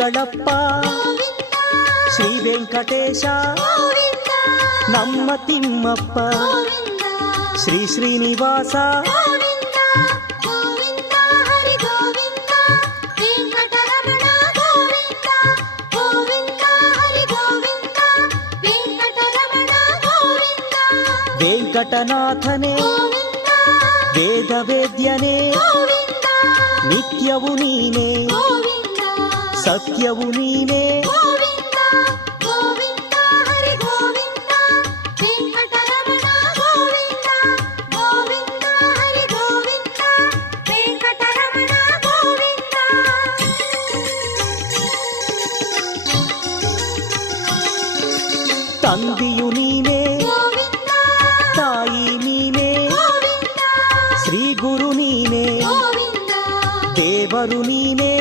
ಮಂಗಳಪ್ಪ ಶ್ರೀ ವೆಂಕಟೇಶ ನಮ್ಮ ತಿಮ್ಮಪ್ಪ ಶ್ರೀ ಶ್ರೀನಿವಾಸ ವೆಂಕಟನಾಥನೇ ವೇದ ವೇದ್ಯನೇ ನಿತ್ಯವು ನೀನೇ ಸತ್ಯವು ನೀನೇ ತಂದೆಯು ನೀನೇ ತಾಯಿ ನೀನೇ ಶ್ರೀ ಗುರು ನೀನೇ ದೇವರು ನೀನೇ